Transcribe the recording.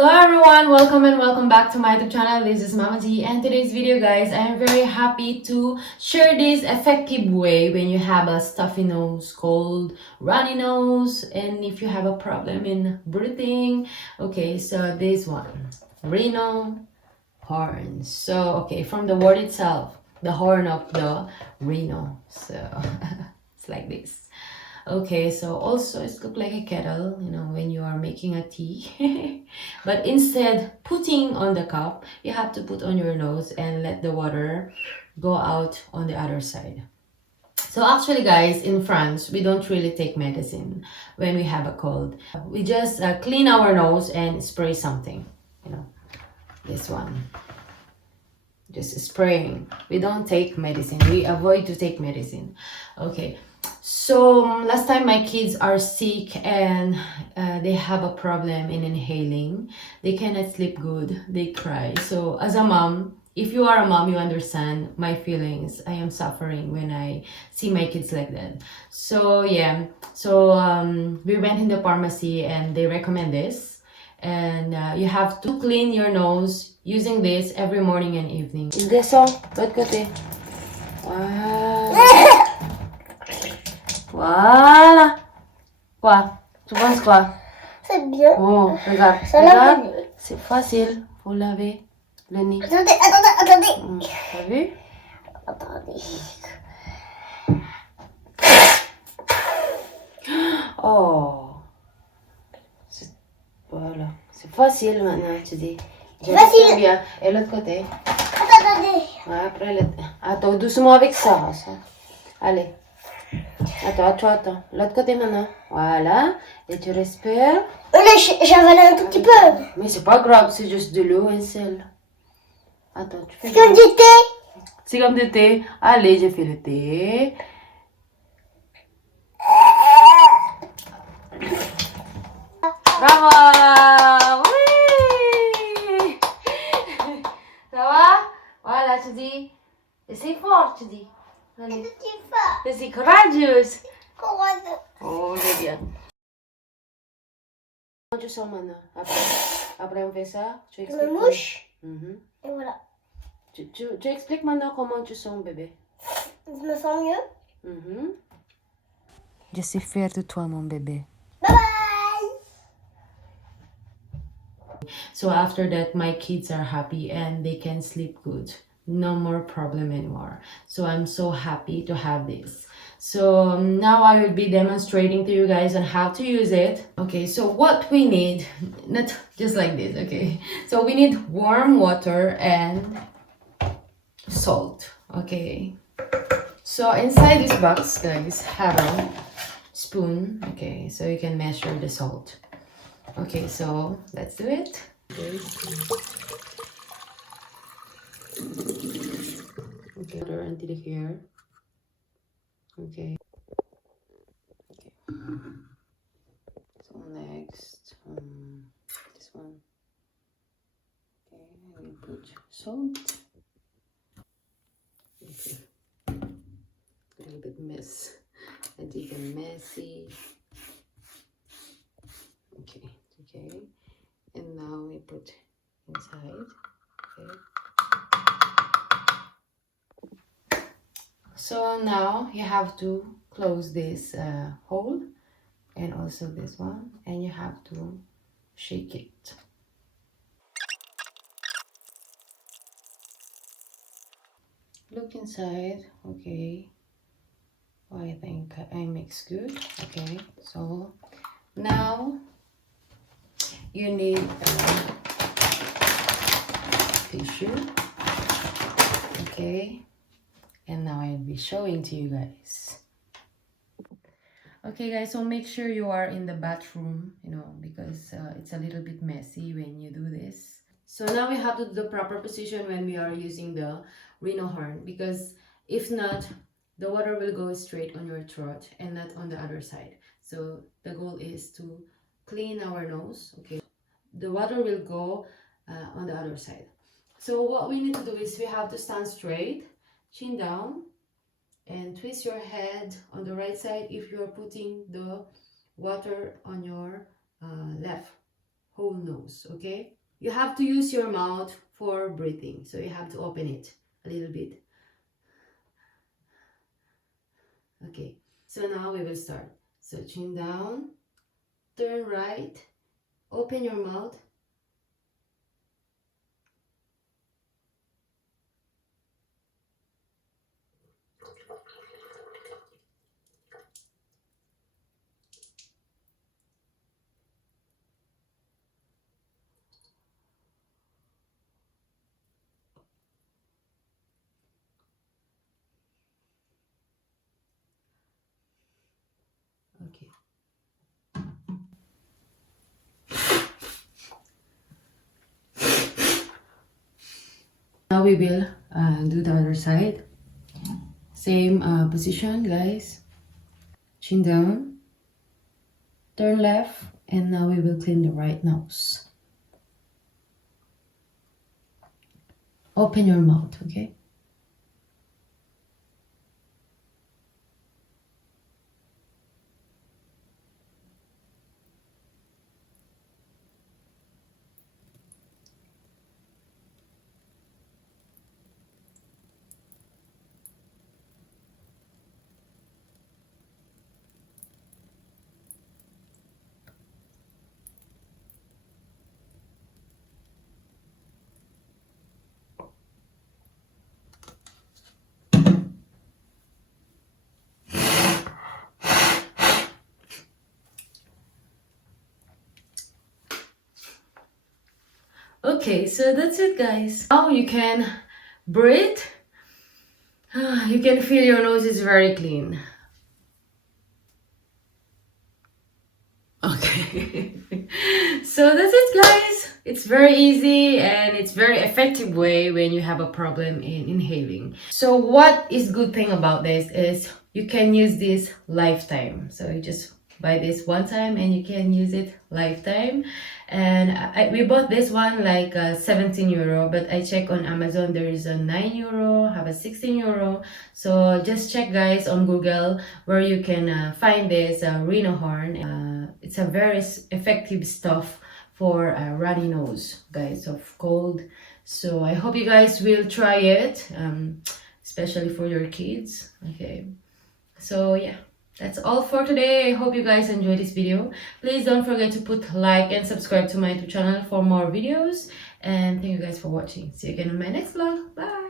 Hello everyone, welcome and welcome back to my YouTube channel. This is Mama G, and today's video, guys, I am very happy to share this effective way when you have a stuffy nose, cold, runny nose, and if you have a problem in breathing. Okay, so this one, Rhinohorn. So okay, from the word itself, the horn of the rhino. So it's like this. Okay, so also it looks like a kettle, you know, when you are making a tea. But instead putting on the cup, you have to put on your nose and let the water go out on the other side. So actually, guys, in France, we don't really take medicine when we have a cold. We just clean our nose and spray something, you know, this one. Just spraying. We don't take medicine. We avoid to take medicine. Okay. So last time my kids are sick and they have a problem in inhaling. They cannot sleep good. They cry. So as a mom, if you are a mom, you understand my feelings. I am suffering when I see my kids like that. So yeah. So we went in the pharmacy and they recommend this. And you have to clean your nose using this every morning and evening. This one, what got it? Wow. Voilà. Quoi? Tu penses quoi? C'est bien. Oh, regarde. Ça Regarde. lave. C'est facile. Faut laver le nez. Attendez. T'as vu? Attendez. Oh. Voilà. C'est facile maintenant, tu dis. C'est facile. Bien. Et l'autre côté. Attendez. Ouais, après, attends, doucement avec ça. Allez. Attends. L'autre côté maintenant. Voilà. Et tu respires. Là, j'avale un tout petit peu. Mais c'est pas grave, c'est juste de l'eau et sel. Attends, tu fais C'est comme du thé. C'est comme du thé. Allez, j'ai fait le thé. Bravo! Oui! Ça va? Voilà, tu dis. Et c'est fort, tu dis. Allez. C'est courageuse. Oh, j'ai bien. Comment tu sens maintenant? Après on fait ça, tu expliques. Le mouche. Et voilà. Tu expliques maintenant comment tu sens, bébé. Je me sens mieux. Je suis fière de toi, mon bébé. Bye bye. So after that, my kids are happy and they can sleep good. No more problem anymore. So I'm so happy to have this. So now I will be demonstrating to you guys on how to use it. Okay, so what we need, not just like this, okay. So we need warm water and salt, okay. So inside this box, guys, have a spoon, okay, so you can measure the salt. Okay, so let's do it. Okay, water until here. Okay. So next, this one. Okay, I will put salt. Okay. A little bit mess. I did a messy. Okay. And now we put inside. Okay. So now you have to close this hole and also this one, and you have to shake it. Look inside. Okay. I think I mix good. Okay. So now you need tissue. Okay. And now I'll be showing to you guys. Okay, guys, so make sure you are in the bathroom, you know, because it's a little bit messy when you do this. So now we have to do the proper position when we are using the Rhinohorn, because if not, the water will go straight on your throat and not on the other side. So the goal is to clean our nose, okay? The water will go on the other side. So what we need to do is we have to stand straight, chin down, and twist your head on the right side if you're putting the water on your left. whole nose, okay? You have to use your mouth for breathing, so you have to open it a little bit. Okay, so now we will start. So chin down, turn right, open your mouth. Okay. Now we will do the other side. Same position, guys. Chin down, turn left, and now we will clean the right nose. Open your mouth, okay? Okay, so that's it, guys. Now you can breathe. You can feel your nose is very clean. Okay. So that's it, guys. It's very easy and it's very effective way when you have a problem in inhaling. So what is good thing about this is you can use this lifetime. So you just buy this one time and you can use it lifetime. And we bought this one like 17 euro, but I check on Amazon, there is a 9 euro, have a 16 euro. So just check, guys, on Google where you can find this Rhinohorn. It's a very effective stuff for runny nose, guys, of cold. So I hope you guys will try it, especially for your kids. Okay, so yeah, that's all for today. I hope you guys enjoyed this video. Please don't forget to put like and subscribe to my YouTube channel for more videos. And thank you guys for watching. See you again in my next vlog. Bye.